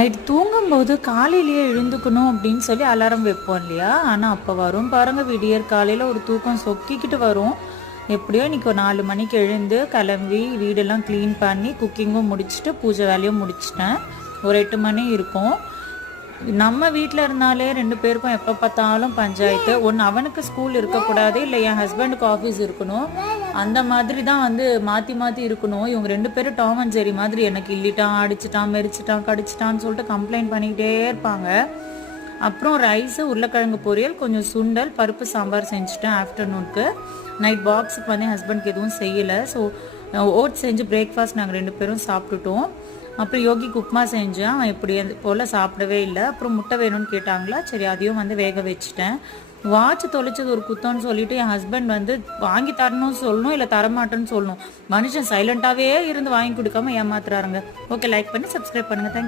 Night தூங்கும்போது காலையிலேயே எழுந்துக்கணும் அப்படின்னு சொல்லி அலாரம் வைப்போம் இல்லையா? ஆனால் அப்போ வரும் பாருங்க, விடியற் காலையில் ஒரு தூக்கம் சொக்கிக்கிட்டு வரும். எப்படியோ இன்னைக்கு ஒரு 4 மணிக்கு எழுந்து கிளம்பி வீடெல்லாம் க்ளீன் பண்ணி குக்கிங்கும் முடிச்சுட்டு பூஜை வேலையும் முடிச்சிட்டேன். ஒரு 8 மணி இருக்கும். நம்ம வீட்டில் இருந்தாலே 2 பேருக்கும் எப்போ பார்த்தாலும் பஞ்சாயத்து. ஒன்று அவனுக்கு ஸ்கூல் இருக்கக்கூடாது, இல்லை என் ஹஸ்பண்டுக்கு ஆஃபீஸ் இருக்கணும். அந்த மாதிரி தான் வந்து மாற்றி மாற்றி இருக்கணும். இவங்க 2 பேரும் டாம் அண்ட் ஜெரி மாதிரி எனக்கு இல்லிட்டான், அடிச்சிட்டான், மெரிச்சிட்டான், கடிச்சிட்டான்னு சொல்லிட்டு கம்ப்ளைண்ட் பண்ணிக்கிட்டே இருப்பாங்க. அப்புறம் ரைஸு, உருளைக்கிழங்கு பொரியல், கொஞ்சம் சுண்டல், பருப்பு சாம்பார் செஞ்சுட்டேன் ஆஃப்டர்நூனுக்கு. நைட் பாக்ஸுக்கு வந்து என் ஹஸ்பண்ட்க்கு எதுவும் செய்யலை. ஸோ ஓட்ஸ் செஞ்சு பிரேக்ஃபாஸ்ட் நாங்கள் 2 பேரும் சாப்பிட்டுட்டோம். அப்புறம் யோகிக்கு உப்புமா செஞ்சேன். அவன் இப்படி போல் சாப்பிடவே இல்லை. அப்புறம் முட்டை வேணும்னு கேட்டாங்களா, சரி அதையும் வந்து வேக வச்சுட்டேன். வாட்ச் தொலைச்சது ஒரு குத்தம்னு சொல்லிட்டு என் ஹஸ்பண்ட் வந்து வாங்கி தரணும்னு சொல்லணும், இல்லை தரமாட்டேன்னு சொல்லணும். மனுஷன் சைலண்ட்டாகவே இருந்து வாங்கி கொடுக்காம ஏமாத்துறாருங்க. ஓகே, லைக் பண்ணி சப்ஸ்கிரைப் பண்ணுங்கள். தேங்க்யூ.